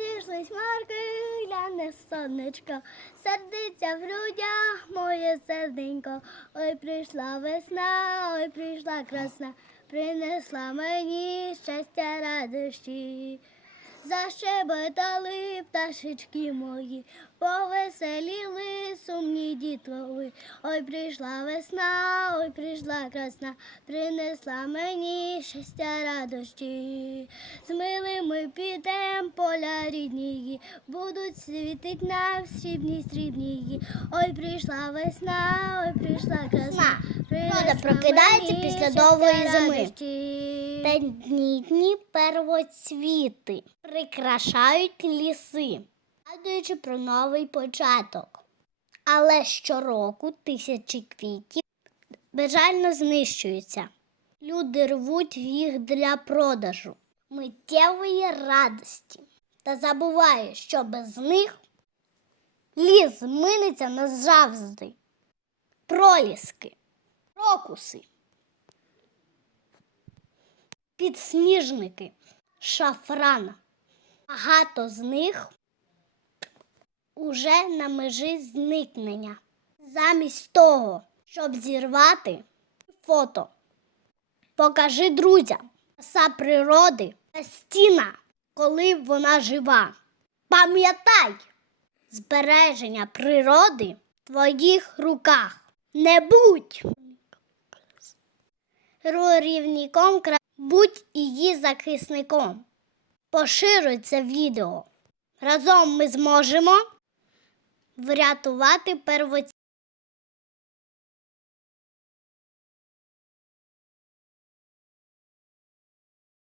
Розійшлись марки, гляне сонечко, сердиться в грудях моє серденько. Ой, прийшла весна, ой, прийшла красна, принесла мені щастя радощі. Защебетали пташечки мої, повеселіли сумні дітвори. Ой, прийшла весна, ой, прийшла красна, принесла мені щастя радощі. З милими підем поля рідні, будуть світить нам срібні срібні. Ой, прийшла весна, ой, прийшла красна. принесла прокидається після довгої зими. радощі. Тендітні первоцвіти прикрашають ліси, згадуючи про новий початок. Але щороку тисячі квітів безжально знищуються. Люди рвуть їх для продажу, миттєвої радості та забувають, що без них ліс зминиться назавжди. Проліски, крокуси підсніжники, шафрана. Багато з них уже на межі зникнення. Замість того, щоб зірвати фото, покажи друзям краса природи та стіна, коли вона жива. Пам'ятай, збереження природи в твоїх руках. Не будь рурівником, будь її захисником. Поширюй це відео. Разом ми зможемо врятувати первоцвіт.